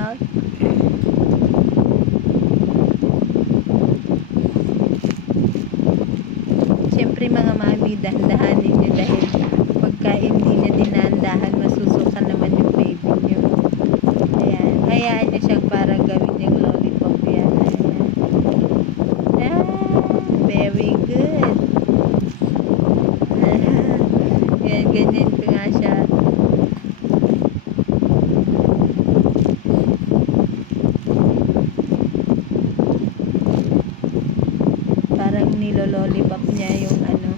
out. Siyempre mga mami, dahan-dahanin nyo dahil pagka hindi niya dinandahan, masusuka naman yung baby nyo. Ayan, hayaan nyo siyang parang gawin yung lollipop yan. Ayan. Very good. Yan, ganyan ko nga siya. Parang nilolollipop niya yung ano.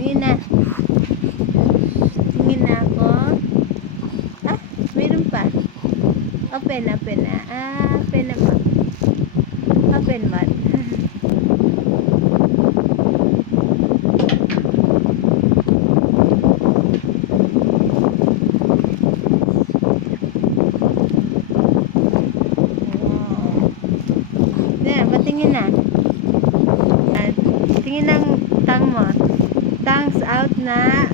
Tingin na. Tingin na ako. Meron pa. Open na. Open naman. Open man. Matingin na. Tingin ng tang mo. Tongues out na.